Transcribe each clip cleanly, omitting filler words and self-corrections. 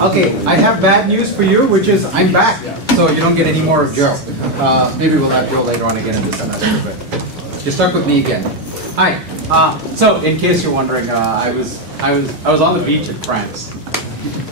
Okay, I have bad news for you, which is I'm back, so you don't get any more of Joe. Maybe we'll have Joe later on again in the semester, but you're stuck with me again. Hi. So, in case you're wondering, I was on the beach in France.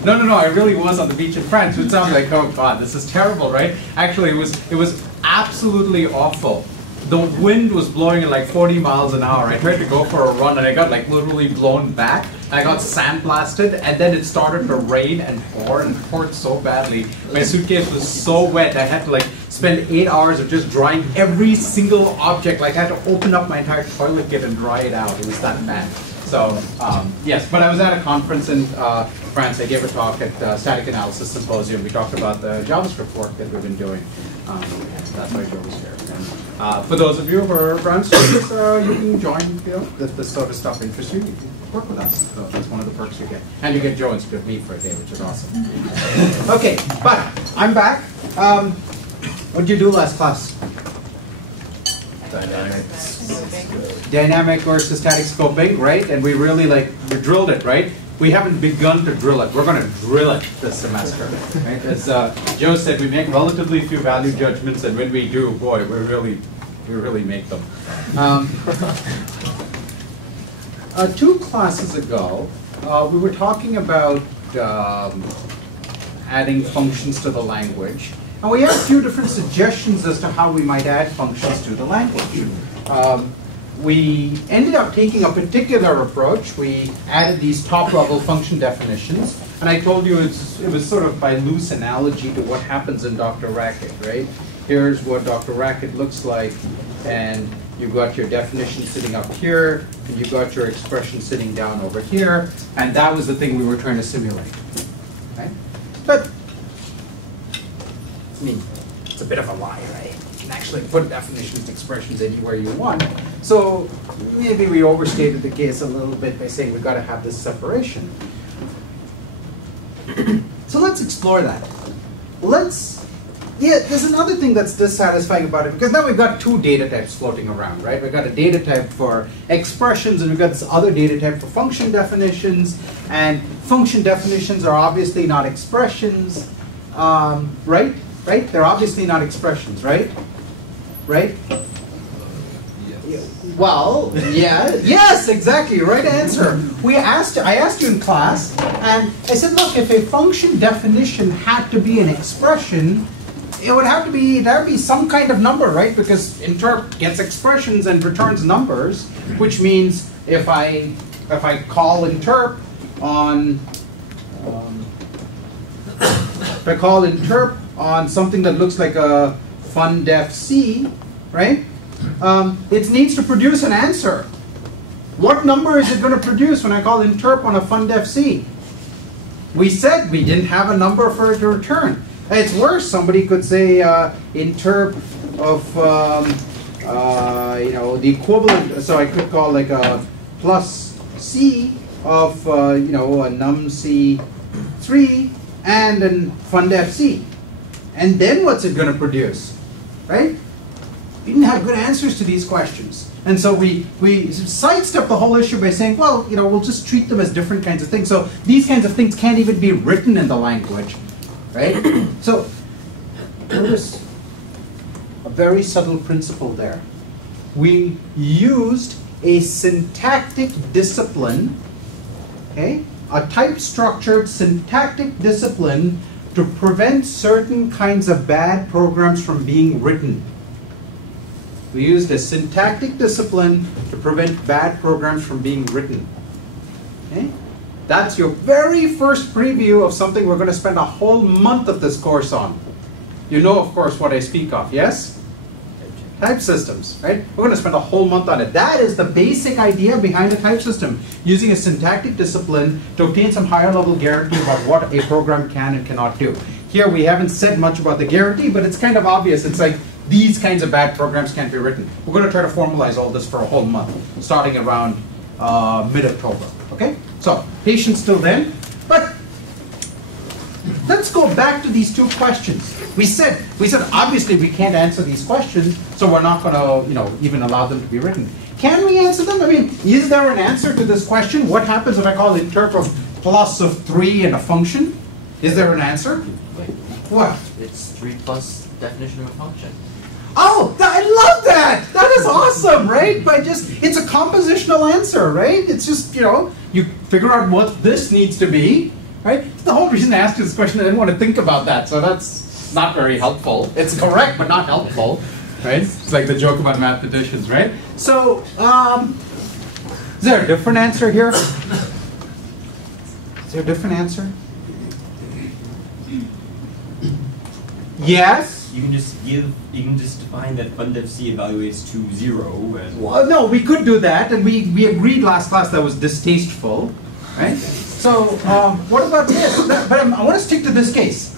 No, I really was on the beach in France. It sounds like, oh God, this is terrible, right? Actually, it was absolutely awful. The wind was blowing at like 40 miles an hour. I tried to go for a run and I got like literally blown back. I got sandblasted and then it started to rain and poured so badly. My suitcase was so wet I had to like spend 8 hours of just drying every single object. Like I had to open up my entire toilet kit and dry it out. It was that bad. So yes, but I was at a conference in France. I gave a talk at Static Analysis Symposium. We talked about the JavaScript work that we've been doing. That's why Joe was here. And, for those of you who are France students, you can join. If this sort of stuff interests you, you can work with us. So that's one of the perks you get. And you get Joe instead of me for a day, which is awesome. Okay, but I'm back. What did you do last class? Dynamic versus static scoping, right? And we really we drilled it, right? We haven't begun to drill it. We're going to drill it this semester, right? As Joe said, we make relatively few value judgments, and when we do, boy, we really make them. 2 classes ago, we were talking about adding functions to the language. And we had a few different suggestions as to how we might add functions to the language. We ended up taking a particular approach. We added these top-level function definitions. And I told you it was sort of by loose analogy to what happens in Dr. Racket, right? Here's what Dr. Racket looks like. And you've got your definition sitting up here. And you've got your expression sitting down over here. And that was the thing we were trying to simulate. Okay? But I mean, it's a bit of a lie, right? You can actually put definitions and expressions anywhere you want. So maybe we overstated the case a little bit by saying we've got to have this separation. So let's explore that. There's another thing that's dissatisfying about it, because now we've got 2 data types floating around, right? We've got a data type for expressions, and we've got this other data type for function definitions. And function definitions are obviously not expressions, right? Right? They're obviously not expressions, right? Right? Yes. Well, yeah. Yes, exactly. Right answer. I asked you in class, and I said, look, if a function definition had to be an expression, it would have to be, there would be some kind of number, right? Because interp gets expressions and returns numbers, which means if I call interp on on something that looks like a fundefc, right? It needs to produce an answer. What number is it going to produce when I call interp on a fundefc? We said we didn't have a number for it to return. It's worse. Somebody could say interp of the equivalent. So I could call like a plus c of a numc3 and an fundefc. And then what's it going to produce, right? We didn't have good answers to these questions. And so we sidestepped the whole issue by saying, well, we'll just treat them as different kinds of things. So these kinds of things can't even be written in the language, right? So notice a very subtle principle there. We used a syntactic discipline, okay? A type-structured syntactic discipline to prevent certain kinds of bad programs from being written. We used a syntactic discipline to prevent bad programs from being written. Okay? That's your very first preview of something we're going to spend a whole month of this course on. You know, of course, what I speak of, yes? Type systems, right? We're going to spend a whole month on it. That is the basic idea behind a type system, using a syntactic discipline to obtain some higher level guarantee about what a program can and cannot do. Here we haven't said much about the guarantee, but it's kind of obvious. It's like these kinds of bad programs can't be written. We're going to try to formalize all this for a whole month, starting around mid-October. Okay? So, patience till then. But let's go back to these 2 questions. We said obviously we can't answer these questions, so we're not going to even allow them to be written. Can we answer them? I mean, is there an answer to this question? What happens if I call interp of plus of 3 and a function? Is there an answer? Like, What? it's 3 plus definition of a function. Oh, I love that! That is awesome, right? It's a compositional answer, right? It's just, you figure out what this needs to be, right? The whole reason I asked you this question, I didn't want to think about that, so that's not very helpful. It's correct, but not helpful, right? It's like the joke about mathematicians, right? So, is there a different answer here? Is there a different answer? Yes? You can just define that fundefc evaluates to 0. And Well, no, we could do that, and we agreed last class that was distasteful, right? So, what about this? But I want to stick to this case.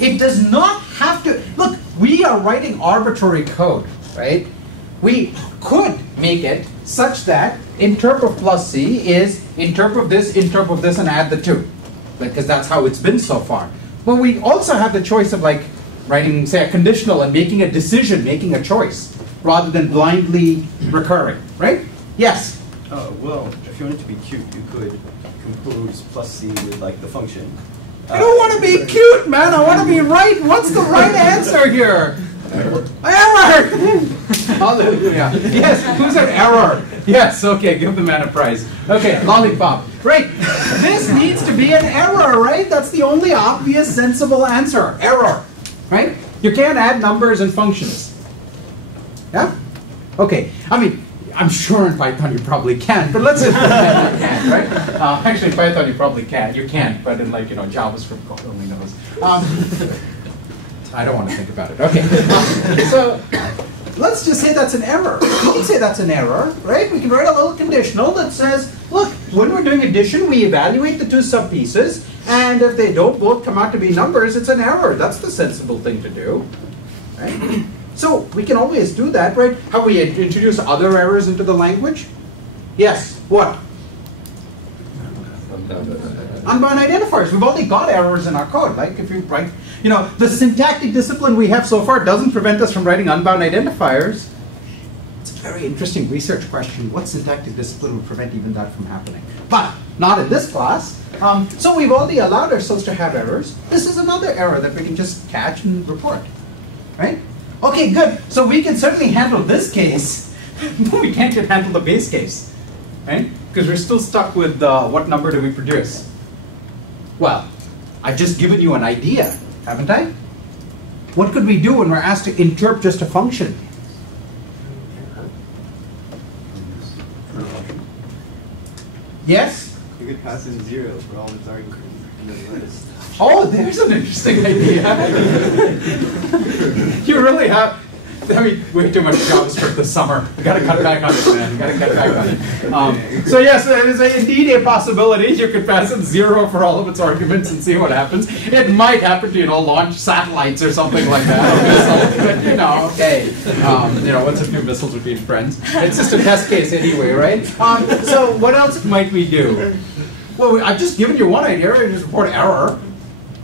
It does not have to, look, we are writing arbitrary code, right? We could make it such that interp of plus c is interp of this, and add the 2. Because that's how it's been so far. But we also have the choice of writing, say, a conditional and making a decision, making a choice, rather than blindly recurring, right? Yes? Well, if you want it to be cute, you could compose plus c with the function. I don't want to be cute, man. I want to be right. What's the right answer here? Error! Hallelujah. Yes, who said error? Yes, okay, give the man a prize. Okay, lollipop. Right, this needs to be an error, right? That's the only obvious, sensible answer. Error, right? You can't add numbers and functions. Yeah? Okay, I mean, I'm sure in Python you probably can, but let's assume that you can, right? Actually, in Python you probably can. You can't, but in JavaScript, God only knows. I don't want to think about it. Okay, so let's just say that's an error. We can say that's an error, right? We can write a little conditional that says, look, when we're doing addition, we evaluate the 2 subpieces, and if they don't both come out to be numbers, it's an error. That's the sensible thing to do, right? So we can always do that, right? Have we introduced other errors into the language? Yes. What? Unbound identifiers. We've already got errors in our code. Like if you write, the syntactic discipline we have so far doesn't prevent us from writing unbound identifiers. It's a very interesting research question. What syntactic discipline would prevent even that from happening? But not in this class. So we've already allowed ourselves to have errors. This is another error that we can just catch and report, right? Okay, good. So we can certainly handle this case, but we can't handle the base case, right? Because we're still stuck with what number do we produce? Well, I've just given you an idea, haven't I? What could we do when we're asked to interpret just a function? Yes? You could pass in 0 for all its arguments in the list. Oh, there's an interesting idea. You really have, way too much JavaScript this summer. We got to cut back on it, man. We got to cut back on it. So yes, there is indeed a possibility you could pass in 0 for all of its arguments and see what happens. It might happen to launch satellites or something like that. But okay. Once a few missiles would be friends. It's just a test case anyway, right? So what else might we do? Well, I've just given you one idea. I just report error,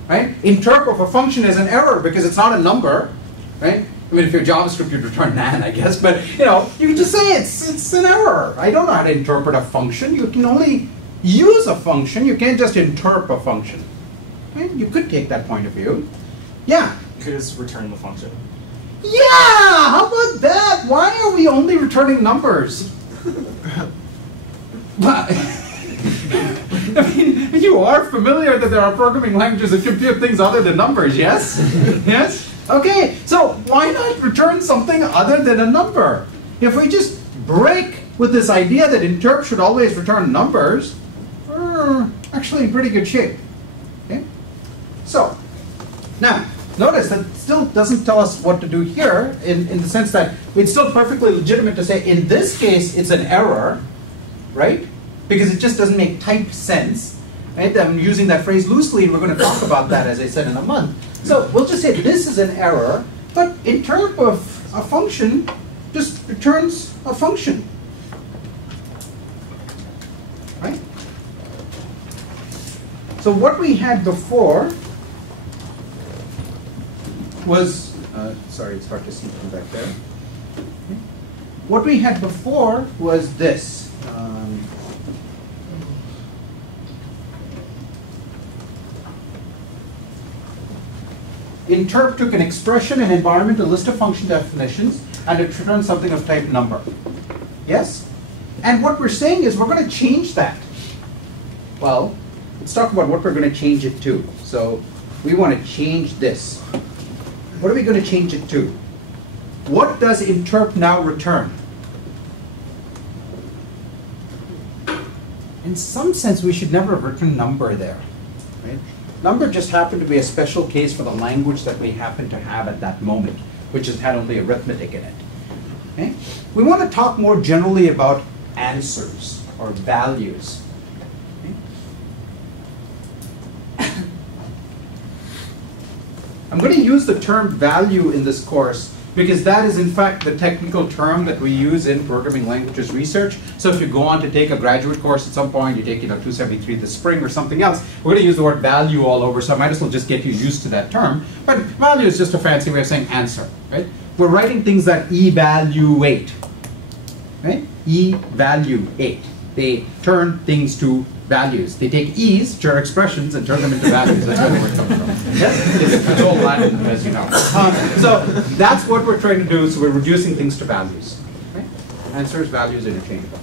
right? Interp of a function is an error because it's not a number, right? I mean, if you're JavaScript, you'd return nan, I guess. But you can just say it's an error. I don't know how to interpret a function. You can only use a function. You can't just interpret a function. Right? You could take that point of view. Yeah. You could just return the function. Yeah. How about that? Why are we only returning numbers? I mean, you are familiar that there are programming languages that compute things other than numbers, yes? Yes? Okay, so why not return something other than a number? If we just break with this idea that interp should always return numbers, we're actually in pretty good shape. Okay? So, now, notice that still doesn't tell us what to do here in the sense that it's still perfectly legitimate to say in this case it's an error, right? Because it just doesn't make type sense. Right? I'm using that phrase loosely, and we're going to talk about that, as I said, in a month. So we'll just say this is an error, but in terms of a function, just returns a function. Right? So what we had before was, sorry, it's hard to see from back there. Okay. What we had before was this. interp took an expression, an environment, a list of function definitions, and it returned something of type number. Yes? And what we're saying is we're going to change that. Well, let's talk about what we're going to change it to. So we want to change this. What are we going to change it to? What does interp now return? In some sense, we should never have written number there. Right? Number just happened to be a special case for the language that we happen to have at that moment, which has had only arithmetic in it. Okay? We want to talk more generally about answers or values. Okay? I'm going to use the term value in this course because that is in fact the technical term that we use in programming languages research. So if you go on to take a graduate course at some point, you take 273 this spring or something else, we're going to use the word value all over, so I might as well just get you used to that term. But value is just a fancy way of saying answer, right? We're writing things that evaluate, right? Evaluate. They turn things to values. They take e's, which are expressions, and turn them into values. That's where we're coming from. Yes? It's all Latin, as you know. So that's what we're trying to do. So we're reducing things to values. Right? Answers, values, interchangeable.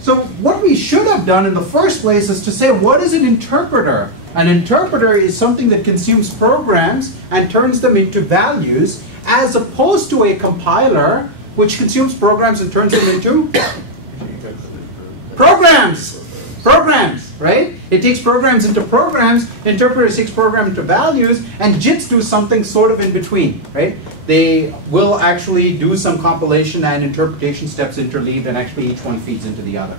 So what we should have done in the first place is to say, what is an interpreter? An interpreter is something that consumes programs and turns them into values, as opposed to a compiler, which consumes programs and turns them into programs. Programs, right? It takes programs into programs, interpreters takes program into values, and JITs do something sort of in between, right? They will actually do some compilation and interpretation steps interleaved, and actually each one feeds into the other.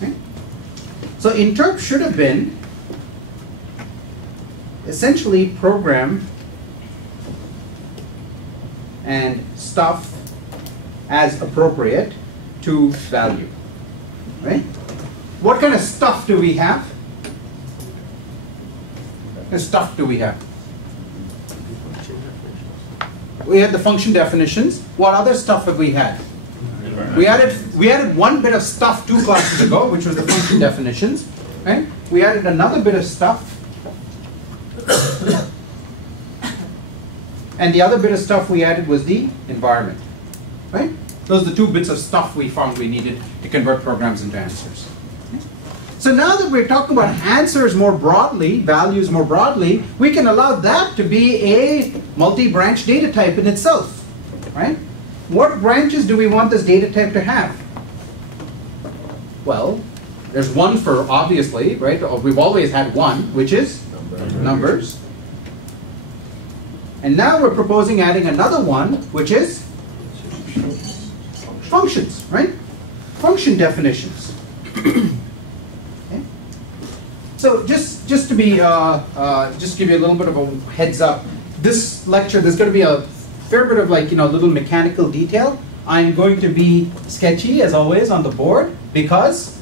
Okay? So interp should have been essentially program and stuff as appropriate to value, right? What kind of stuff do we have? What kind of stuff do we have? We had the function definitions. What other stuff have we had? We added one bit of stuff 2 classes ago, which was the function definitions. Right? We added another bit of stuff. And the other bit of stuff we added was the environment. Right? Those are the 2 bits of stuff we found we needed to convert programs into answers. So now that we're talking about answers more broadly, values more broadly, we can allow that to be a multi-branch data type in itself. Right? What branches do we want this data type to have? Well, there's one for obviously, right? We've always had one, which is numbers. And now we're proposing adding another one, which is functions, right? Function definitions. Okay. So just to be, just give you a little bit of a heads up. This lecture, there's going to be a fair bit of little mechanical detail. I'm going to be sketchy as always on the board because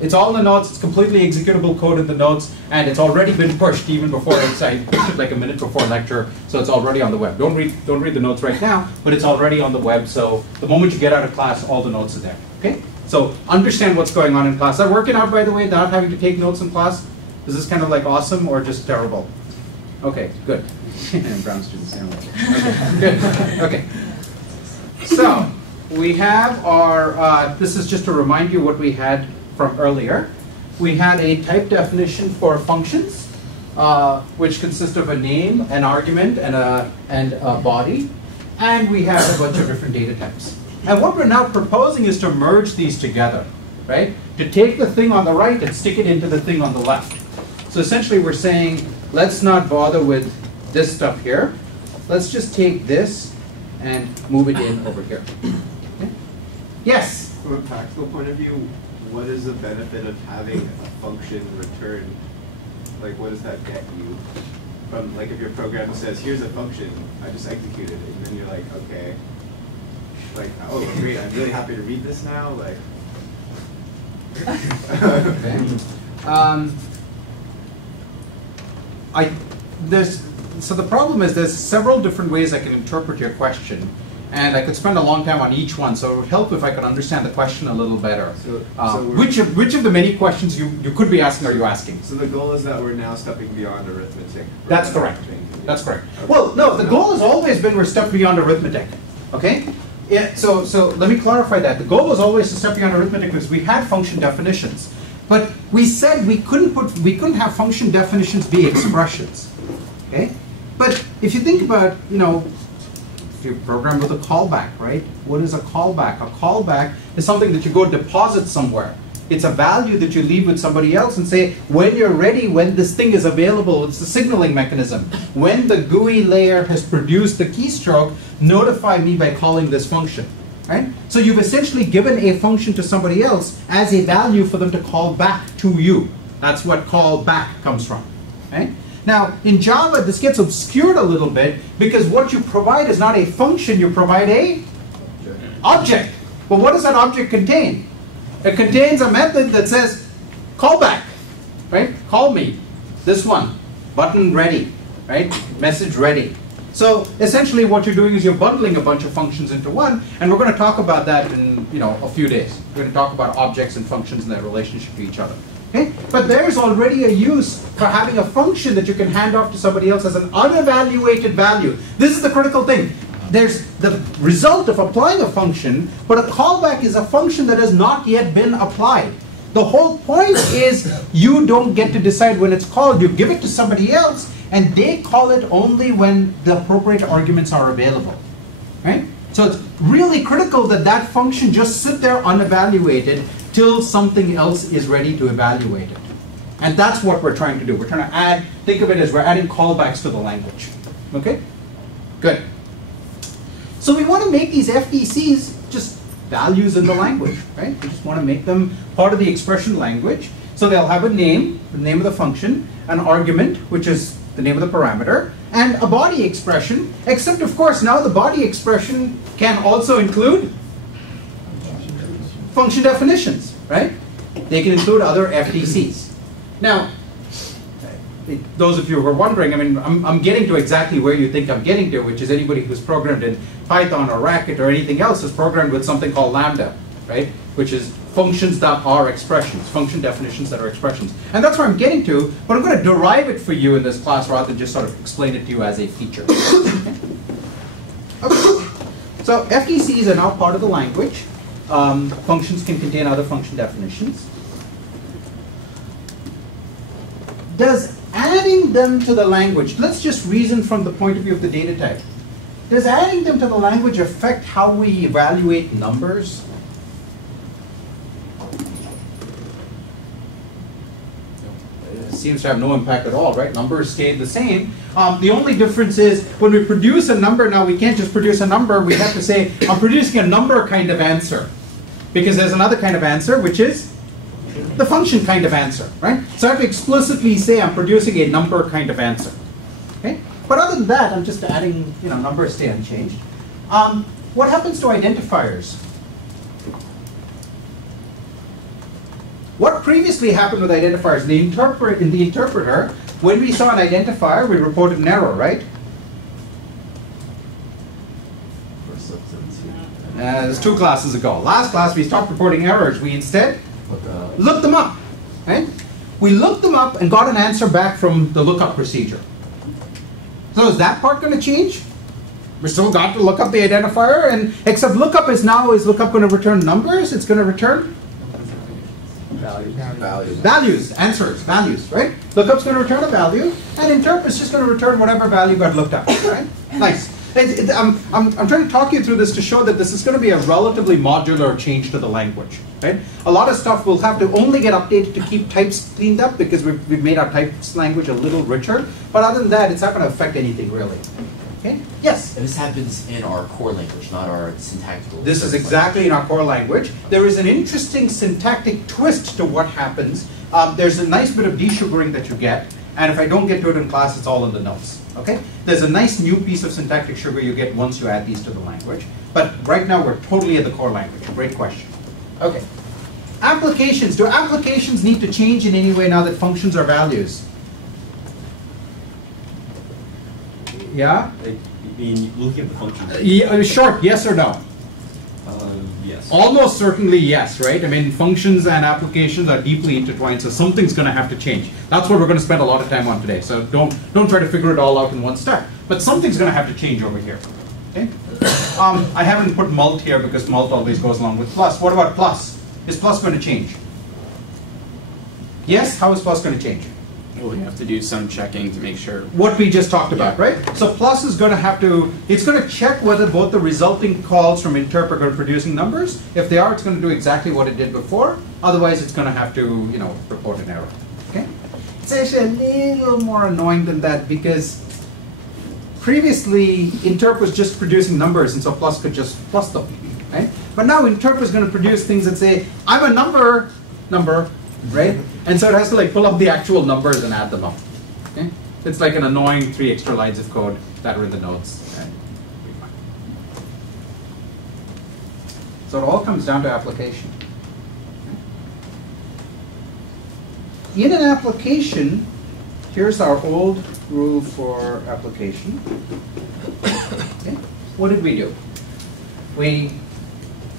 it's all in the notes. It's completely executable code in the notes, and it's already been pushed even before I pushed it like a minute before lecture, so it's already on the web. Don't read the notes right now, but it's already on the web. So the moment you get out of class, all the notes are there. Okay? So understand what's going on in class. I'm working out, by the way, not having to take notes in class. Is this kind of like awesome or just terrible? Okay, good. And brown students. Okay, good. Okay. So we have our. This is just to remind you what we had from earlier. We had a type definition for functions, which consists of a name, an argument, and a body, and we have a bunch of different data types. And what we're now proposing is to merge these together, right? To take the thing on the right and stick it into the thing on the left. So essentially we're saying, let's not bother with this stuff here. Let's just take this and move it in over here. Okay? Yes? From a practical point of view, what is the benefit of having a function return? Like, what does that get you? From, like, if your program says, here's a function, I just executed it, and then you're like, okay. Like, oh, great, I'm really happy to read this now, like. Okay. So the problem is there's several different ways I can interpret your question. And I could spend a long time on each one, so it would help if I could understand the question a little better. Which of the many questions you could be asking are you asking? So the goal is that we're now stepping beyond arithmetic. That's correct. That's correct. Well, no, the goal has always been we're step beyond arithmetic. Okay? Yeah, so let me clarify that. The goal was always to step beyond arithmetic because we had function definitions. But we said we couldn't have function definitions be expressions. Okay? But if you think about, if you program with a callback, right? What is a callback? A callback is something that you go deposit somewhere. It's a value that you leave with somebody else and say, when you're ready, when this thing is available, it's the signaling mechanism. When the GUI layer has produced the keystroke, notify me by calling this function. Right? So you've essentially given a function to somebody else as a value for them to call back to you. That's what call back comes from. Right? Now, in Java, this gets obscured a little bit because what you provide is not a function, you provide a object. But what does that object contain? It contains a method that says, call back, right? Call me, this one, button ready, right? Message ready. So essentially what you're doing is you're bundling a bunch of functions into one, and we're going to talk about that in a few days. We're going to talk about objects and functions and their relationship to each other. Okay? But there's already a use for having a function that you can hand off to somebody else as an unevaluated value. This is the critical thing. There's the result of applying a function, but a callback is a function that has not yet been applied. The whole point is you don't get to decide when it's called. You give it to somebody else, and they call it only when the appropriate arguments are available. Right? So it's really critical that that function just sit there unevaluated till something else is ready to evaluate it. And that's what we're trying to do. We're trying to add, think of it as we're adding callbacks to the language. Okay? Good. So we want to make these FDCs just values in the language, right? We just want to make them part of the expression language. So they'll have a name, the name of the function, an argument, which is the name of the parameter, and a body expression, except of course now the body expression can also include function definitions, right? They can include other FDCs. Now, those of you who are wondering, I mean, I'm getting to exactly where you think I'm getting to, which is anybody who's programmed in Python or Racket or anything else is programmed with something called lambda, right? Which is functions that are expressions, function definitions that are expressions. And that's where I'm getting to, but I'm going to derive it for you in this class rather than just sort of explain it to you as a feature. Okay. So FDCs are now part of the language. Functions can contain other function definitions. Does adding them to the language, let's just reason from the point of view of the data type. Does adding them to the language affect how we evaluate numbers? It seems to have no impact at all, right? Numbers stay the same. The only difference is when we produce a number now, we can't just produce a number. We have to say, I'm producing a number kind of answer. Because there's another kind of answer, which is the function kind of answer, right? So I have to explicitly say I'm producing a number kind of answer. Okay? But other than that, I'm just adding, numbers stay unchanged. What happens to identifiers? What previously happened with identifiers? In the interpreter, when we saw an identifier, we reported an error, right? It's 2 classes ago. Last class, we stopped reporting errors. We instead looked them up. Right? We looked them up and got an answer back from the lookup procedure. So is that part going to change? We still got to look up the identifier, and except lookup is lookup going to return numbers? It's going to return values, answers, values, right? Lookup's going to return a value, and interp is just going to return whatever value got looked up, right? Nice. I'm trying to talk you through this to show that this is going to be a relatively modular change to the language, right? A lot of stuff will have to only get updated to keep types cleaned up because we've made our types language a little richer, but other than that, it's not going to affect anything really. Okay? Yes? And this happens in our core language, not our syntactical. This is exactly in our core language. There is an interesting syntactic twist to what happens. There's a nice bit of desugaring that you get, and if I don't get to it in class, it's all in the notes. Okay? There's a nice new piece of syntactic sugar you get once you add these to the language. But right now, we're totally at the core language. Great question. Okay. Applications. Do applications need to change in any way now that functions are values? Yeah? I mean, looking at the function. Yeah, short, yes or no? Yes. Almost certainly yes, right? I mean, functions and applications are deeply intertwined, so something's going to have to change. That's what we're going to spend a lot of time on today. So don't try to figure it all out in one step. But something's going to have to change over here. Okay? I haven't put mult here because mult always goes along with plus. What about plus? Is plus going to change? Yes? How is plus going to change? Well, we have to do some checking to make sure. What we just talked about, right? So plus is going to have to, it's going to check whether both the resulting calls from interp are producing numbers. If they are, it's going to do exactly what it did before. Otherwise, it's going to have to, report an error. Okay? It's actually a little more annoying than that because previously interp was just producing numbers, and so plus could just plus them, right? But now interp is going to produce things that say, I'm a number, right? And so it has to like pull up the actual numbers and add them up. Okay? It's like an annoying 3 extra lines of code that are in the notes. And so it all comes down to application. In an application, here's our old rule for application. Okay? What did we do? We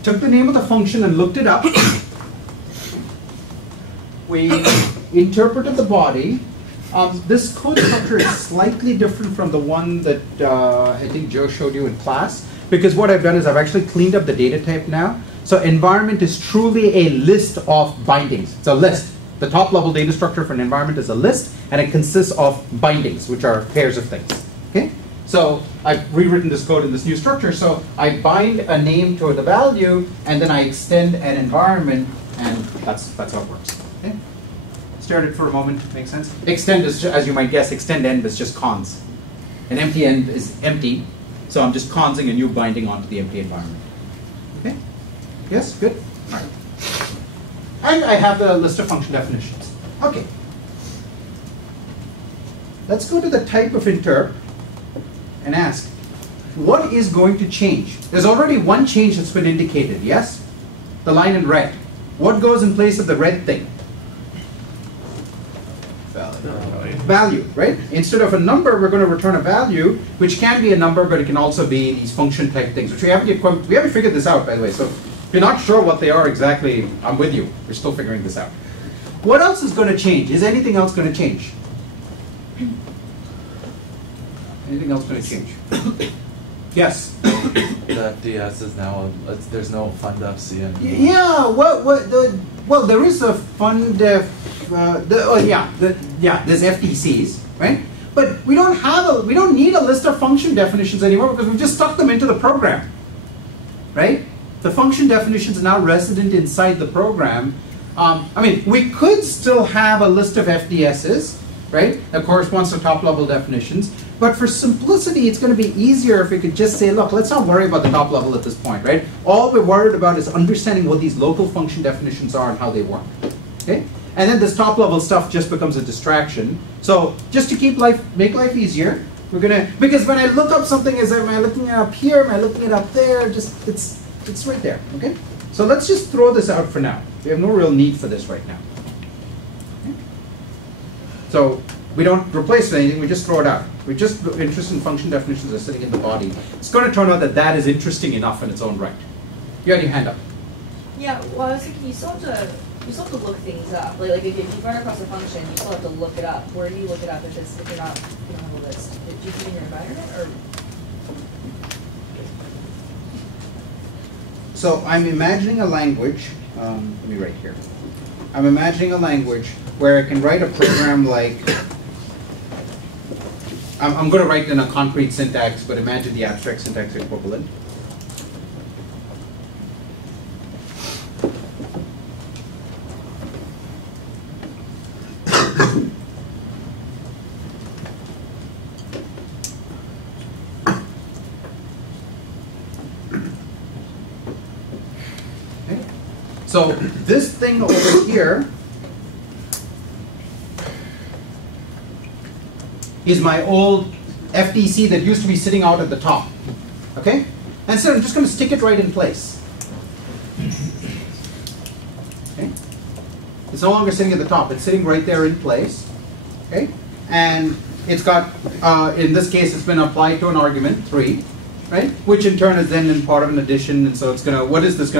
took the name of the function and looked it up. We interpreted the body. This code structure is slightly different from the one that I think Joe showed you in class, because what I've done is I've actually cleaned up the data type now. So environment is truly a list of bindings. It's a list. The top level data structure for an environment is a list, and it consists of bindings, which are pairs of things. Okay? So I've rewritten this code in this new structure. So I bind a name to the value, and then I extend an environment, and that's how it works. Okay? Stare at it for a moment. Makes sense? Extend is, as you might guess, extend end is just cons. An empty end is empty, so I'm just consing a new binding onto the empty environment. Okay? Yes? Good? All right. And I have the list of function definitions. Okay. Let's go to the type of interp and ask, what is going to change? There's already one change that's been indicated, yes? The line in red. What goes in place of the red thing? Value, right? Instead of a number, we're going to return a value, which can be a number, but it can also be these function type things, which we haven't figured this out, by the way. So if you're not sure what they are exactly, I'm with you. We're still figuring this out. What else is going to change? Is anything else going to change? Anything else going to change? Yes? The FDS is now, there's no fundfc anymore. Yeah, well, there is a fundef, there's FDCs, right? But we don't need a list of function definitions anymore because we've just stuck them into the program, right? The function definitions are now resident inside the program. I mean, we could still have a list of FDSs, right? That corresponds to top level definitions. But for simplicity, it's going to be easier if we could just say, look, let's not worry about the top level at this point, right? All we're worried about is understanding what these local function definitions are and how they work, okay? And then this top level stuff just becomes a distraction. So just to make life easier, we're gonna, because when I look up something, am I looking it up here? Am I looking it up there? Just, it's right there, okay? So let's just throw this out for now. We have no real need for this right now. Okay? So we don't replace anything, we just throw it out. We're just interested in function definitions that are sitting in the body. It's going to turn out that that is interesting enough in its own right. You had your hand up. Yeah, well, I was thinking you still have to look things up. Like if you run across a function, you still have to look it up. Where do you look it up if you're not, you don't have a list? Did you put it in your environment or? So I'm imagining a language. Let me write here. I'm imagining a language where I can write a program like. I'm going to write in a concrete syntax, but imagine the abstract syntax equivalent. Okay. So this thing over here is my old FDC that used to be sitting out at the top, okay? And so I'm just going to stick it right in place. Okay? It's no longer sitting at the top, it's sitting right there in place, okay? And it's got, in this case, it's been applied to an argument, 3, right? Which in turn is then in part of an addition, and so it's gonna, what is this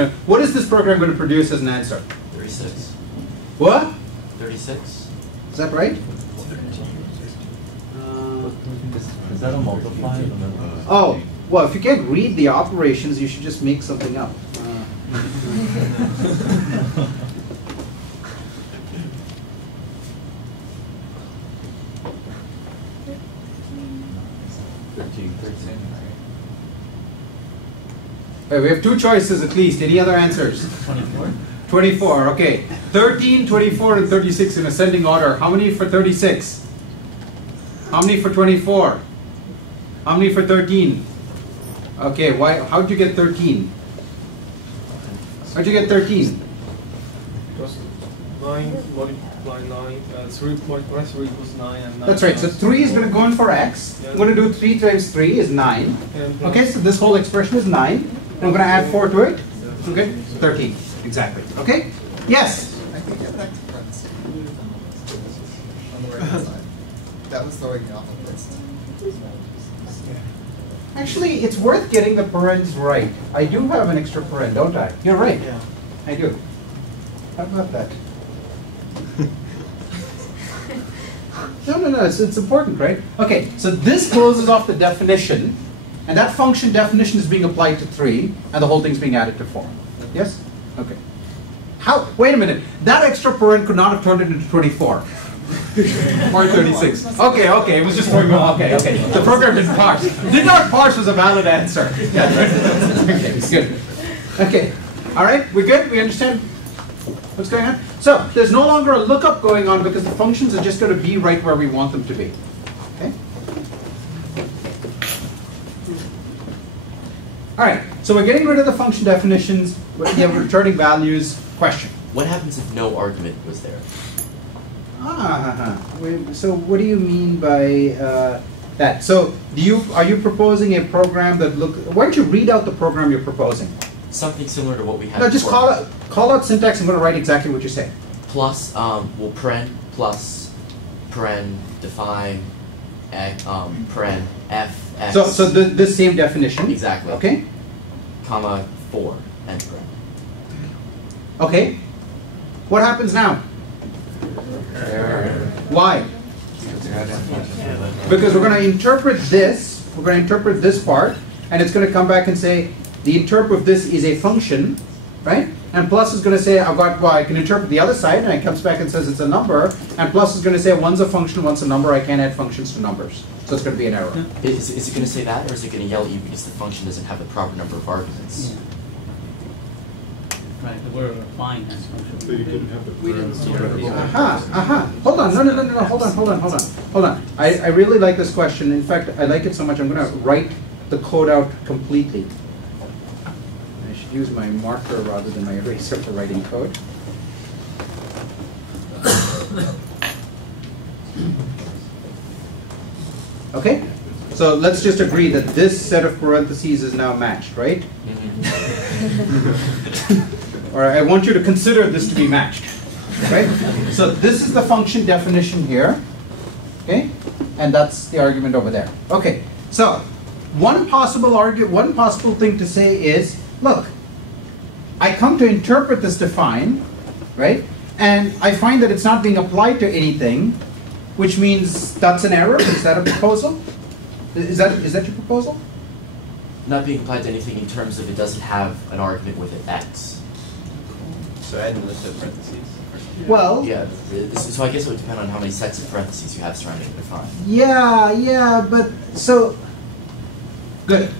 program gonna produce as an answer? 36. What? 36. Is that right? Is that a multiply? Oh, well, if you can't read the operations, you should just make something up. 13, right? Right, we have 2 choices at least. Any other answers? 24. 24, okay. 13, 24, and 36 in ascending order. How many for 36? How many for 24? How many for 13? Okay, why? How'd you get 13? How'd you get 13? Because 9 multiply 9, 3 multiply 3 equals 9, and 9. That's right, so 3 is going to go in for x. I'm going to do 3 times 3 is 9. Okay, so this whole expression is 9. And I'm going to add 4 to it. Okay, 13, exactly. Okay, yes? I think get back to prints. On the right-hand side. That was throwing me off at first. Actually, it's worth getting the parens right. I do have an extra paren, don't I? You're right. Yeah. I do. How about that? No, it's important, right? Okay, so this closes off the definition, and that function definition is being applied to 3, and the whole thing's being added to 4. Yes? Okay. How? Wait a minute. That extra paren could not have turned it into 24. Or 36. Okay, it was just throwing me off. Okay. The program didn't parse. Did not parse was a valid answer. Yeah, okay, good. Okay, all right, we good? We understand what's going on? So, there's no longer a lookup going on because the functions are just going to be right where we want them to be. Okay? All right, so we're getting rid of the function definitions, we're returning values. Question. What happens if no argument was there? So what do you mean by that? So are you proposing a program that why don't you read out the program you're proposing? Something similar to what we had No, just before. call out syntax. I'm going to write exactly what you say. Plus, well, paren, plus, paren, define, paren, f, x. So this same definition. Exactly. Okay. Comma, 4, end paren. Okay. What happens now? Why? Because we're going to interpret this. We're going to interpret this part, and it's going to come back and say the interp of this is a function, right? And plus is going to say I can interpret the other side, and it comes back and says it's a number. And plus is going to say one's a function, one's a number. I can't add functions to numbers, so it's going to be an error. Is it going to say that, or is it going to yell at you because the function doesn't have the proper number of arguments? Yeah. Right, the word applying has function. So you couldn't have the Hold on, no, hold on. I really like this question. In fact, I like it so much I'm going to write the code out completely. I should use my marker rather than my eraser for writing code. Okay? So let's just agree that this set of parentheses is now matched, right? Or I want you to consider this to be matched, right? So this is the function definition here, okay? And that's the argument over there. Okay, so one possible thing to say is, look, I come to interpret this define, right? And I find that it's not being applied to anything, which means that's an error. Is that a proposal? Is that your proposal? Not being applied to anything in terms of it doesn't have an argument with it, x. So add a list of parentheses. Well, Yeah, so I guess it would depend on how many sets of parentheses you have surrounding the define. yeah, but so good.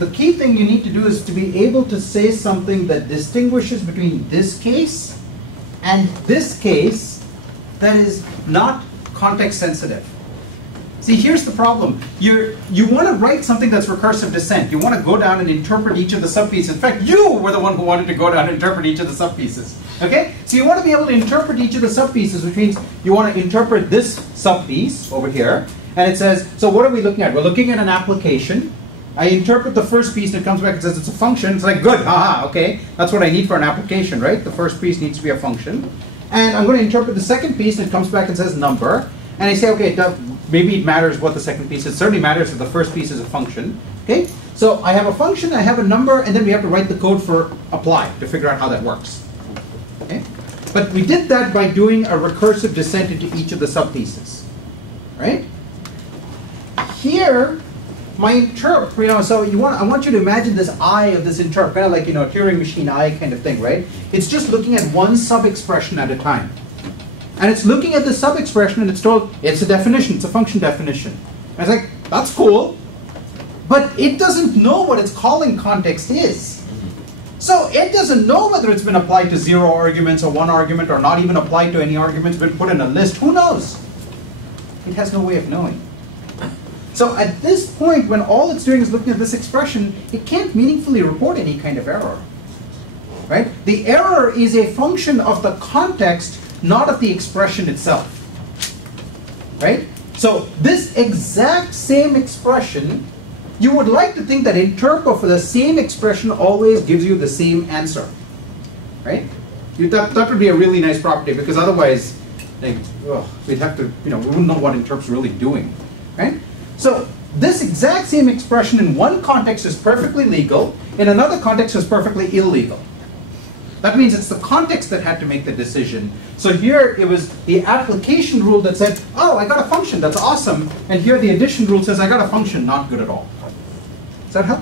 The key thing you need to do is to be able to say something that distinguishes between this case and this case that is not context sensitive. See, here's the problem. You want to write something that's recursive descent. You want to go down and interpret each of the subpieces. In fact, you were the one who wanted to go down and interpret each of the subpieces. Okay? So you want to be able to interpret each of the subpieces, which means you want to interpret this subpiece over here. And it says, so what are we looking at? We're looking at an application. I interpret the first piece and it comes back and says it's a function. It's like, good, haha, okay. That's what I need for an application, right? The first piece needs to be a function. And I'm going to interpret the second piece, and it comes back and says number. And I say, okay, maybe it matters what the second piece is. It certainly matters if the first piece is a function. Okay? So I have a function, I have a number, and then we have to write the code for apply to figure out how that works. Okay? But we did that by doing a recursive descent into each of the subpieces. Right? Here, my interp, so I want you to imagine this eye of this interp, kind of like, Turing machine eye kind of thing, right? It's just looking at one sub-expression at a time. And it's looking at the sub-expression and it's told, it's a definition, it's a function definition. And it's like, that's cool. But it doesn't know what its calling context is. So it doesn't know whether it's been applied to 0 arguments or 1 argument or not even applied to any arguments, but put in a list. Who knows? It has no way of knowing. So at this point, when all it's doing is looking at this expression, it can't meaningfully report any kind of error. Right? The error is a function of the context, not of the expression itself. Right? So this exact same expression, you would like to think that interp for the same expression always gives you the same answer. Right? That would be a really nice property, because otherwise, we'd have to, we wouldn't know what interp's really doing. Right? So this exact same expression in one context is perfectly legal, in another context is perfectly illegal. That means it's the context that had to make the decision. So here it was the application rule that said, oh, I got a function, that's awesome. And here the addition rule says, I got a function, not good at all. Does that help?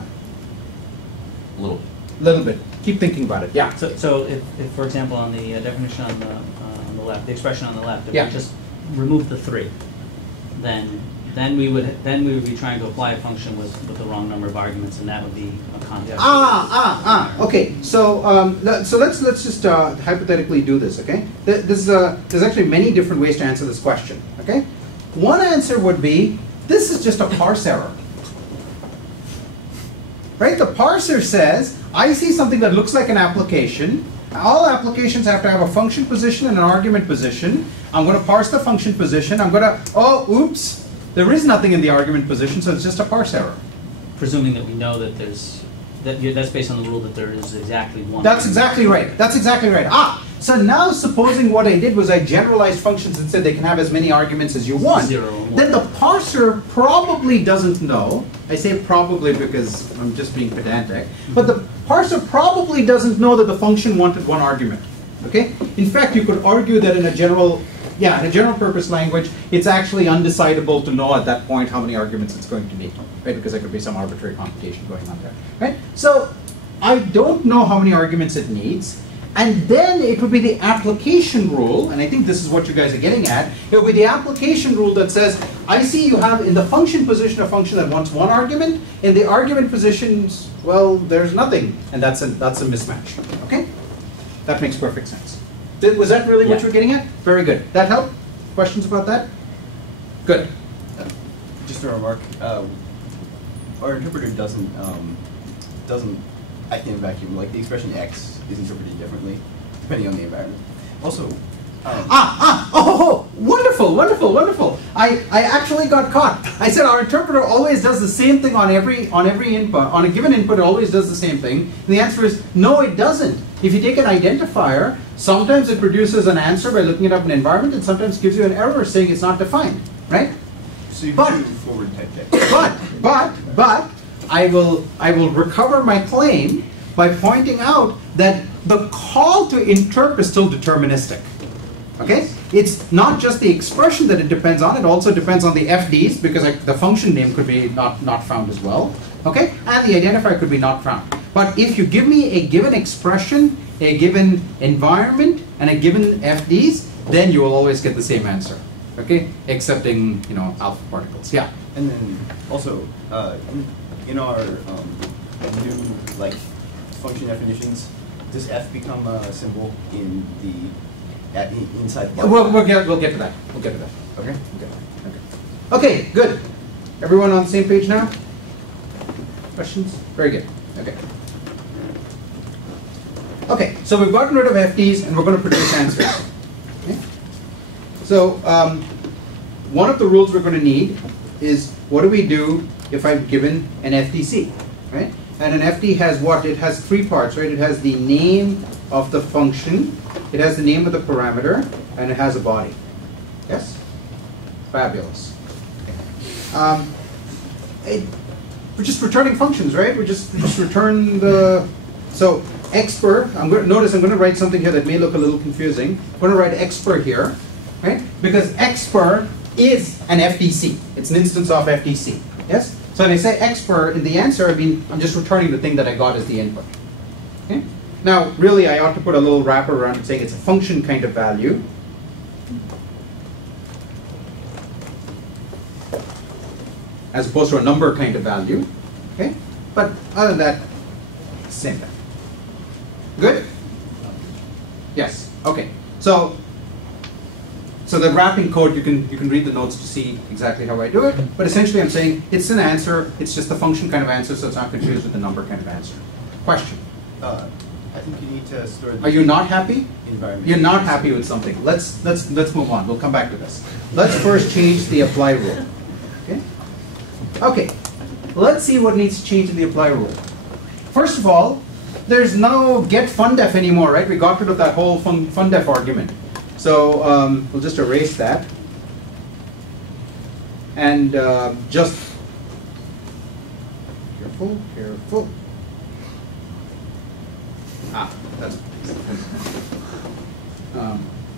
A little. Little bit. Keep thinking about it. Yeah. So if for example, on the definition on the left, the expression on the left, if Yeah. we just remove the 3, then we would be trying to apply a function with the wrong number of arguments, and that would be a context. Okay. So let's just hypothetically do this. Okay. There's actually many different ways to answer this question. Okay. One answer would be, this is just a parse error. Right? The parser says, I see something that looks like an application. All applications have to have a function position and an argument position. I'm going to parse the function position. I'm going to, oops. There is nothing in the argument position, so it's just a parse error. Presuming that we know that that's based on the rule that there is exactly one. That's exactly right. That's exactly right. So now supposing what I did was I generalized functions and said they can have as many arguments as you want. 0 or 1. Then the parser probably doesn't know. I say probably because I'm just being pedantic. But the parser probably doesn't know that the function wanted 1 argument. Okay? In fact, you could argue that in a general purpose language, it's actually undecidable to know at that point how many arguments it's going to need, right? Because there could be some arbitrary computation going on there, right? So I don't know how many arguments it needs, and then it would be the application rule, and I think this is what you guys are getting at. It would be the application rule that says, I see you have in the function position a function that wants 1 argument, in the argument positions, well, there's nothing, and that's a mismatch, okay? That makes perfect sense. Was that really what you were getting at? Very good. That help? Questions about that? Good. Just a remark. Our interpreter doesn't act in a vacuum. Like the expression x is interpreted differently depending on the environment. Also. Wonderful, wonderful, wonderful. I actually got caught. I said our interpreter always does the same thing on every input. On a given input, it always does the same thing. And the answer is no, it doesn't. If you take an identifier, sometimes it produces an answer by looking it up in an environment, and sometimes gives you an error saying it's not defined, right? So you can choose forward type text. But I will recover my claim by pointing out that the call to interp is still deterministic. Okay? It's not just the expression that it depends on, it also depends on the FDs, because the function name could be not found as well. Okay? And the identifier could be not found. But if you give me a given expression, a given environment, and a given FDs, then you will always get the same answer. Okay? Excepting, alpha particles. Yeah. And then also, in our new function definitions, does f become a symbol in the inside? We'll get to that. We'll get to that. Okay. Okay. Good. Everyone on the same page now? Questions? Very good. Okay. So we've gotten rid of FDs and we're going to produce answers. Okay? So one of the rules we're going to need is, what do we do if I've given an FDC, right? And an FD has what? It has 3 parts, right? It has the name of the function, It has the name of the parameter, and it has a body. Yes? Fabulous. We're just returning functions, right? We just return the, so expr, notice I'm going to write something here that may look a little confusing. I'm going to write expr here, right? Because expr is an FDC. It's an instance of FDC, yes? So when I say expr in the answer, I mean, I'm just returning the thing that I got as the input. Okay? Now, really, I ought to put a little wrapper around it saying it's a function kind of value. As opposed to a number kind of value, okay? But other than that, same thing. Good? Yes. Okay. So the wrapping code, you can read the notes to see exactly how I do it. But essentially, I'm saying it's an answer. It's just a function kind of answer, so it's not confused with the number kind of answer. Question? I think you need to store the Are you not happy? environment. You're not happy with something. Let's move on. We'll come back to this. Let's first change the apply rule. Okay. Okay, let's see what needs to change in the apply rule. First of all, there's no get fundef anymore, right? We got rid of that whole fundef argument. So we'll just erase that. And just, careful. That's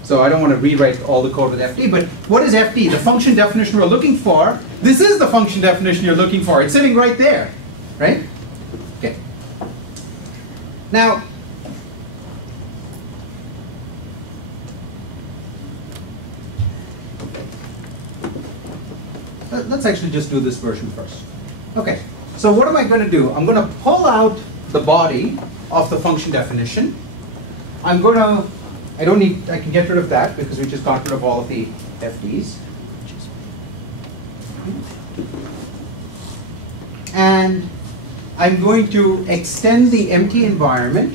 so I don't want to rewrite all the code with FD, but what is FD? The function definition we're looking for. This is the function definition you're looking for. It's sitting right there, right? Okay. Now, let's actually just do this version first. Okay, so what am I going to do? I'm going to pull out the body of the function definition. I'm going to, I can get rid of that because we just got rid of all of the FDs. And I'm going to extend the empty environment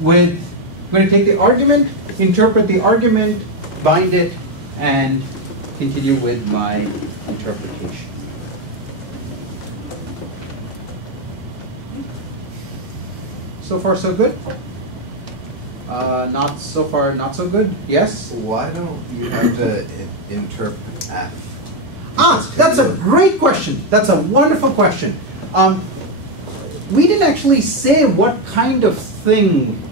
with, I'm going to take the argument, interpret the argument, bind it, and continue with my interpretation. So far, so good? Not so far, not so good? Yes? Why don't you have to interpret F? That's a great question. That's a wonderful question. We didn't actually say what kind of thing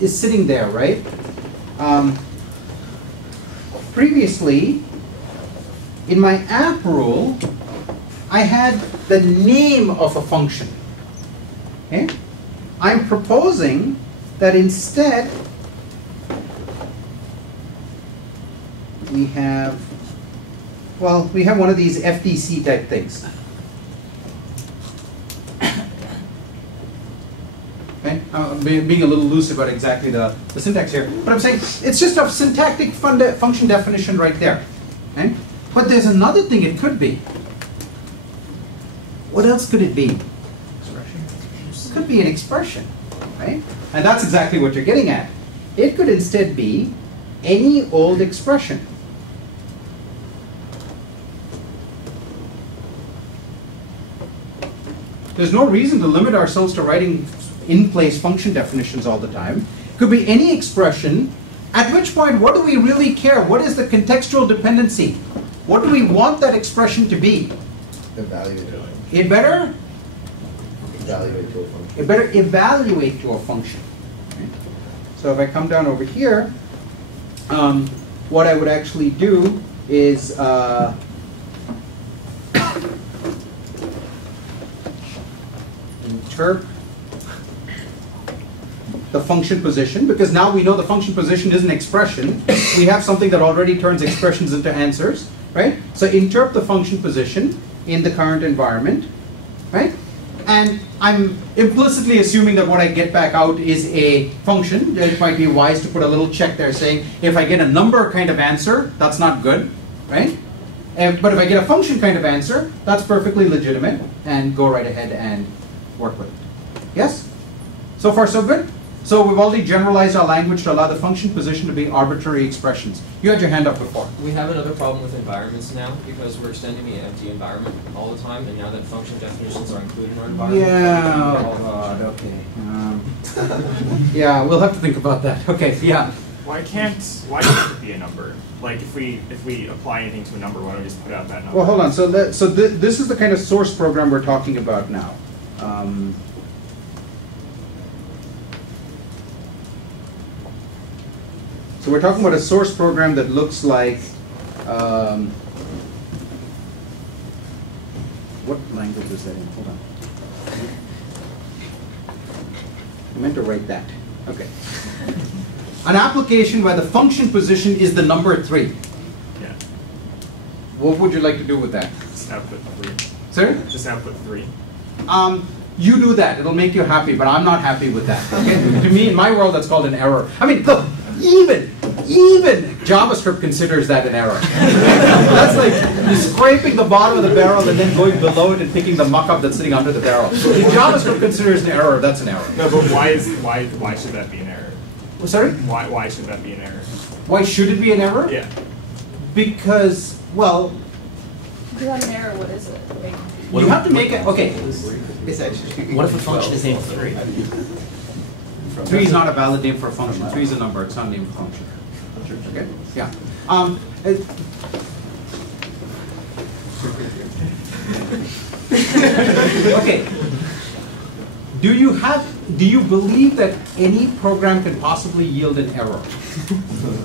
is sitting there, right? Previously, in my app rule, I had the name of a function. Okay? I'm proposing that instead we have one of these FDC type things. Okay? I'm being a little loose about exactly the syntax here, but I'm saying it's just a syntactic function definition right there. Okay? But there's another thing it could be. What else could it be? It could be an expression, right? And that's exactly what you're getting at. It could instead be any old expression. There's no reason to limit ourselves to writing in-place function definitions all the time. It could be any expression, at which point, what do we really care? What is the contextual dependency? What do we want that expression to be? Evaluate it. It better? Evaluate to a function. It better evaluate to a function. Right? So if I come down over here, what I would actually do is interp the function position, because now we know the function position is an expression. We have something that already turns expressions into answers, right? So interp the function position in the current environment, right? And I'm implicitly assuming that what I get back out is a function. It might be wise to put a little check there saying, if I get a number kind of answer, that's not good, right? But if I get a function kind of answer, that's perfectly legitimate, and go right ahead and work with it. Yes? So far, so good? So we've already generalized our language to allow the function position to be arbitrary expressions. You had your hand up before. We have another problem with environments now because we're extending the empty environment all the time, and now that function definitions are included in our environment. Yeah, oh God, okay. Yeah, we'll have to think about that. Okay, yeah. Why can't it be a number? Like if we apply anything to a number, why don't we just put out that number? Well, hold on. So this is the kind of source program we're talking about now. So we're talking about a source program that looks like, what language is that in? Hold on. I meant to write that. Okay. An application where the function position is the number 3. Yeah. What would you like to do with that? Just output 3. Sir? Just output 3. You do that. It'll make you happy, but I'm not happy with that. Okay? To me, in my world, that's called an error. I mean, look, even JavaScript considers that an error. That's like you're scraping the bottom of the barrel and then going below it and picking the muck up that's sitting under the barrel. If JavaScript considers an error, that's an error. No, but why should that be an error? Sorry? Why should that be an error? Why should it be an error? Yeah. Because, well, If you have an error, what is it? Like, you have to make it, okay. It's actually. What if a function is named 3? 3 is not a valid name for a function. 3 is a number. It's not a name for a function. Okay? Yeah. Okay. Do you believe that any program can possibly yield an error?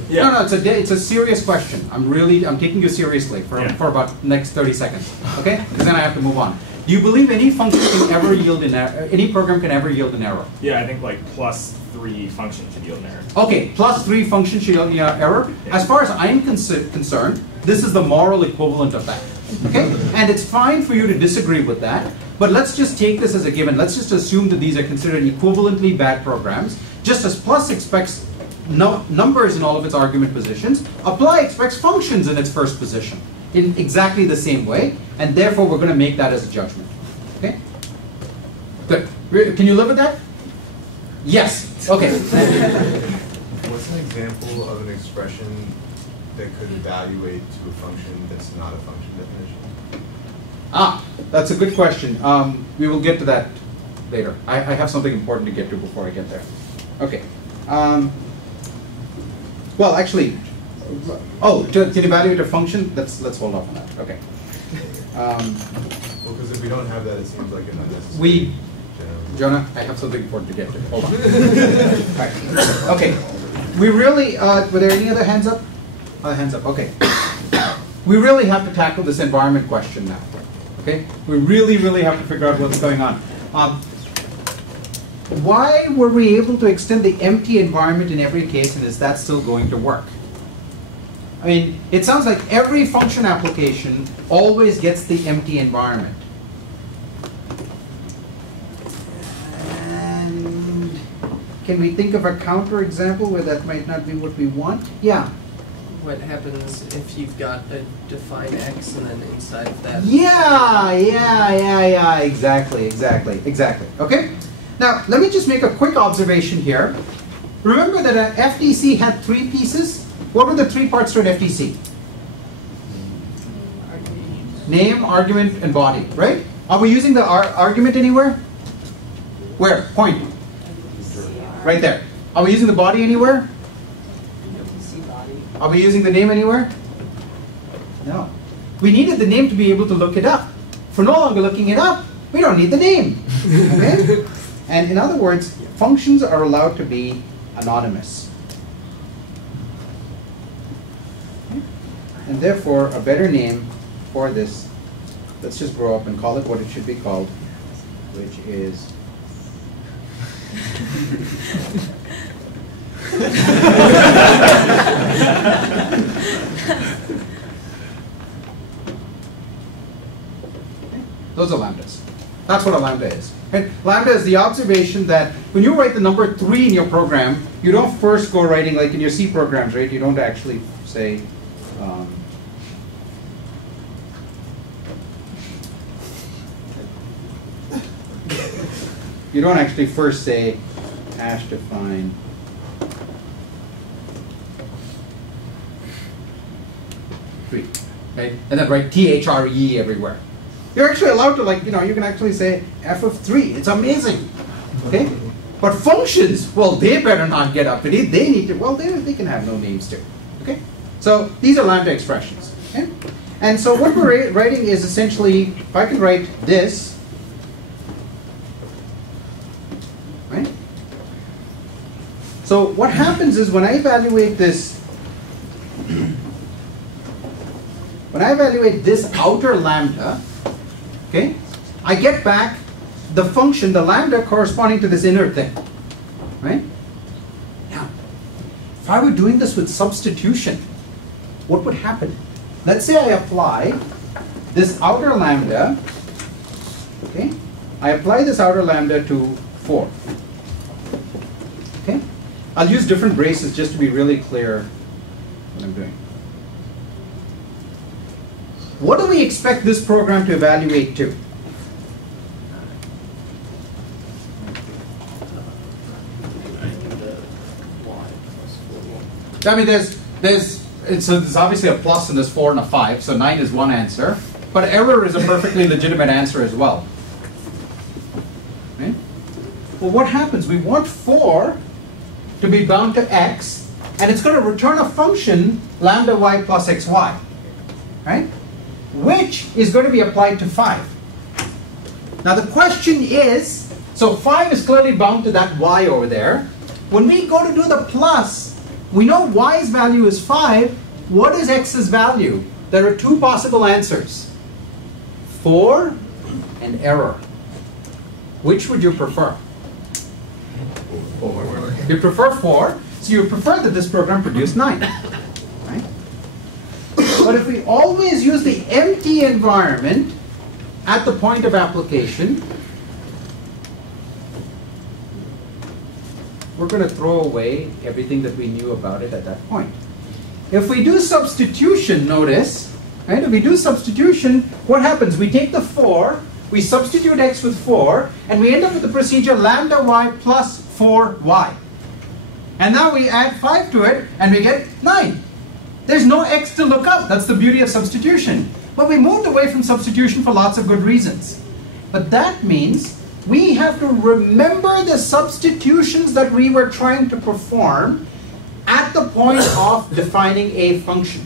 Yeah. No, it's a serious question. I'm taking you seriously for about the next 30 seconds. Okay? Because then I have to move on. Do you believe any function can ever yield an error? Any program can ever yield an error? Yeah, I think like +3 function should yield an error. Okay, +3 function should yield an error. Yeah. As far as I'm concerned, this is the moral equivalent of that. Okay? And it's fine for you to disagree with that, but let's just take this as a given. Let's just assume that these are considered equivalently bad programs. Just as plus expects numbers in all of its argument positions, apply expects functions in its first position in exactly the same way, and therefore we're going to make that as a judgment. Okay? Good. Can you live with that? Yes. Okay. What's an example of an expression that could evaluate to a function that's not a function definition? That's a good question. We will get to that later. I have something important to get to before I get there. Okay. Well, actually, can evaluate a function? Let's hold off on that. Okay. Well, because if we don't have that, it seems like an unnecessary. Jonah, I have something important to get to. Hold on. All right. Okay. We really, were there any other hands up? Hands up, okay. We really have to tackle this environment question now. Okay? We really, really have to figure out what's going on. Why were we able to extend the empty environment in every case, and is that still going to work? I mean, it sounds like every function application always gets the empty environment. And can we think of a counterexample where that might not be what we want? Yeah. What happens if you've got a define x and then inside of that? Yeah, exactly. Okay? Now, let me just make a quick observation here. Remember that an FDC had 3 pieces? What were the 3 parts to an FDC? Name, argument, and body, right? Are we using the argument anywhere? Where? Point. Right there. Are we using the body anywhere? Are we using the name anywhere? No. We needed the name to be able to look it up. If we're no longer looking it up, we don't need the name. Okay? And in other words, functions are allowed to be anonymous. And therefore, a better name for this, let's just grow up and call it what it should be called, which is those are lambdas. That's what a lambda is. And lambda is the observation that when you write the number 3 in your program, you don't first go writing like in your C programs, right? You don't actually say you don't actually first say hash define three, right? And then write THRE everywhere. You're actually allowed to, like, you know, you can actually say f of 3. It's amazing, okay? But functions, well, they better not get up to date. They need to, well, they can have no names too, okay? So these are lambda expressions, okay? And so what we're writing is essentially, if I can write this, right? So what happens is when I evaluate this, when I evaluate this outer lambda, okay, I get back the function, the lambda corresponding to this inner thing, right? Now, if I were doing this with substitution, what would happen? Let's say I apply this outer lambda, okay? I apply this outer lambda to 4, okay? I'll use different braces just to be really clear what I'm doing. What do we expect this program to evaluate to? I mean, there's obviously a plus and there's 4 and a 5, so 9 is one answer. But error is a perfectly legitimate answer as well. Okay? Well, what happens? We want 4 to be bound to x, and it's going to return a function, lambda y plus xy, right? Which is going to be applied to 5. Now the question is, so 5 is clearly bound to that y over there. When we go to do the plus, we know y's value is 5. What is x's value? There are 2 possible answers. 4 and error. Which would you prefer? 4. You prefer 4, so you prefer that this program produce 9. Right? But if we always use the empty environment at the point of application, we're going to throw away everything that we knew about it at that point. If we do substitution, notice, right? If we do substitution, what happens? We take the 4, we substitute x with 4, and we end up with the procedure lambda y plus 4y. And now we add 5 to it, and we get 9. There's no x to look up. That's the beauty of substitution. But we moved away from substitution for lots of good reasons. But that means we have to remember the substitutions that we were trying to perform at the point of defining a function.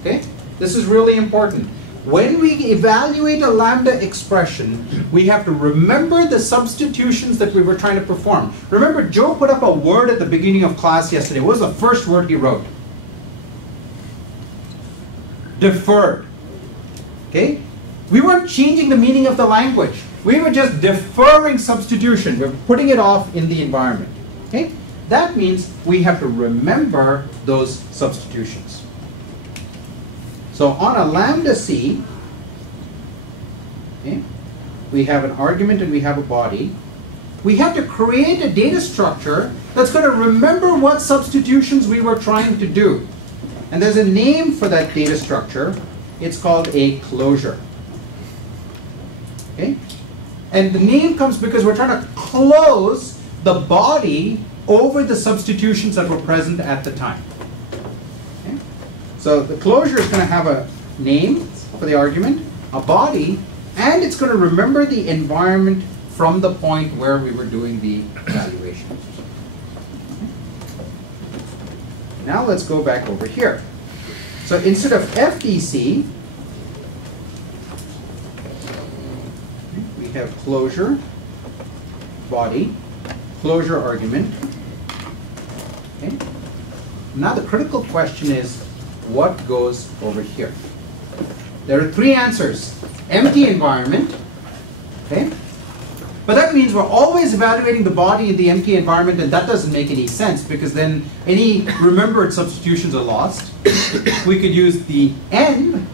Okay? This is really important. When we evaluate a lambda expression, we have to remember the substitutions that we were trying to perform. Remember, Joe put up a word at the beginning of class yesterday. What was the first word he wrote? Deferred. Okay? We weren't changing the meaning of the language. We were just deferring substitution. We're putting it off in the environment. Okay? That means we have to remember those substitutions. So on a lambda c, okay, we have an argument and we have a body. We have to create a data structure that's going to remember what substitutions we were trying to do. And there's a name for that data structure. It's called a closure. Okay? And the name comes because we're trying to close the body over the substitutions that were present at the time. Okay? So the closure is going to have a name for the argument, a body, and it's going to remember the environment from the point where we were doing the evaluation. Okay? Now let's go back over here. So instead of FDC, we have closure, body, closure argument. Okay? Now the critical question is, what goes over here? There are 3 answers. Empty environment, okay? But that means we're always evaluating the body in the empty environment, and that doesn't make any sense because then any remembered substitutions are lost. We could use the N,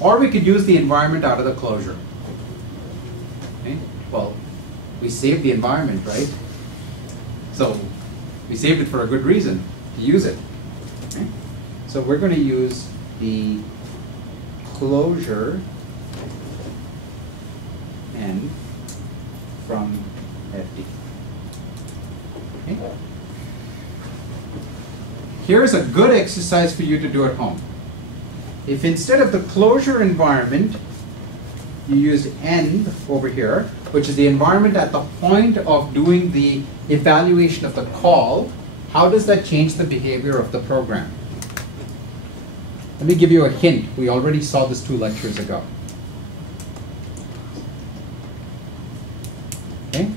or we could use the environment out of the closure. Okay? Well, we saved the environment, right? So we saved it for a good reason, to use it. Okay? So we're going to use the closure N from FD. here's a good exercise for you to do at home. If instead of the closure environment, you use end over here, which is the environment at the point of doing the evaluation of the call, how does that change the behavior of the program? Let me give you a hint. We already saw this 2 lectures ago. Okay?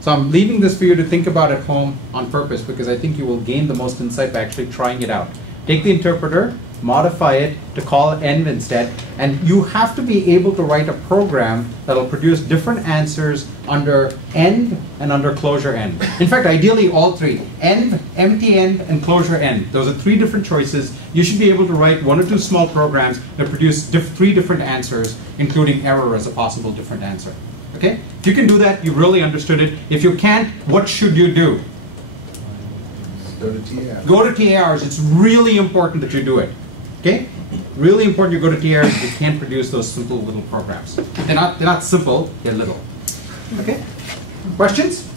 So I'm leaving this for you to think about at home on purpose because I think you will gain the most insight by actually trying it out. Take the interpreter, modify it to call env instead, and you have to be able to write a program that will produce different answers under end and under closure end. In fact, ideally all 3, env, empty end, and closure end. Those are 3 different choices. You should be able to write 1 or 2 small programs that produce 3 different answers, including error as a possible different answer. Okay? If you can do that, you've really understood it. If you can't, what should you do? Go to TARs. Go to TARs. It's really important that you do it. Okay? Really important you go to TARs if you can't produce those simple little programs. They're not simple, they're little. Okay? Questions?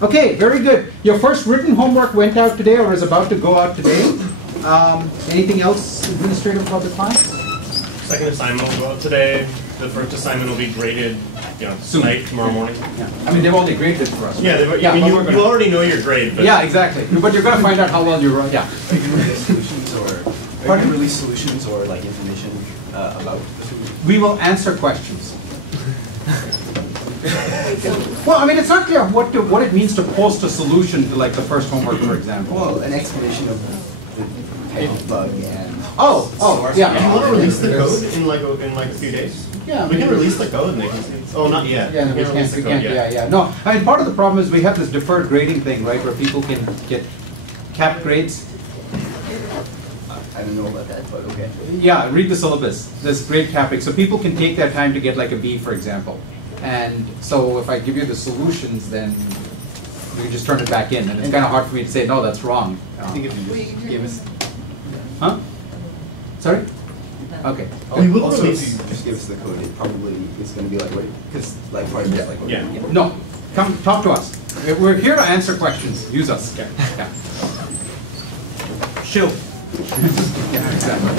Okay, very good. Your first written homework went out today or is about to go out today. Anything else administrative about the class? Second assignment will go out today. The first assignment will be graded, tonight, tomorrow morning. Yeah. I mean, they've already graded it for us. Yeah, you already know your grade. But yeah, exactly. But you're going to find out how well you wrote. Yeah. Are you going to release solutions or like information about the solution? We will answer questions. Well, I mean, it's not clear what it means to post a solution to like the first homework, for example. Well, an explanation of the type of bug and yeah. If you want to release the code in like a few days, yeah, we can release the code and they can see. Oh, not yet. Yeah, we can't. Yeah. No, I mean, part of the problem is we have this deferred grading thing, right, where people can get capped grades. I don't know about that, but okay. Yeah, read the syllabus. There's grade capping, so people can take their time to get like a B, for example. And so if I give you the solutions, then you just turn it back in, and it's kind of hard for me to say no, that's wrong. I think if you just give us. Huh? Sorry? Okay. Also, if you just give us the code, it probably is going to be like, wait, because like probably just like, yeah. No, come talk to us. We're here to answer questions. Use us. Yeah. Shield. Yeah, exactly.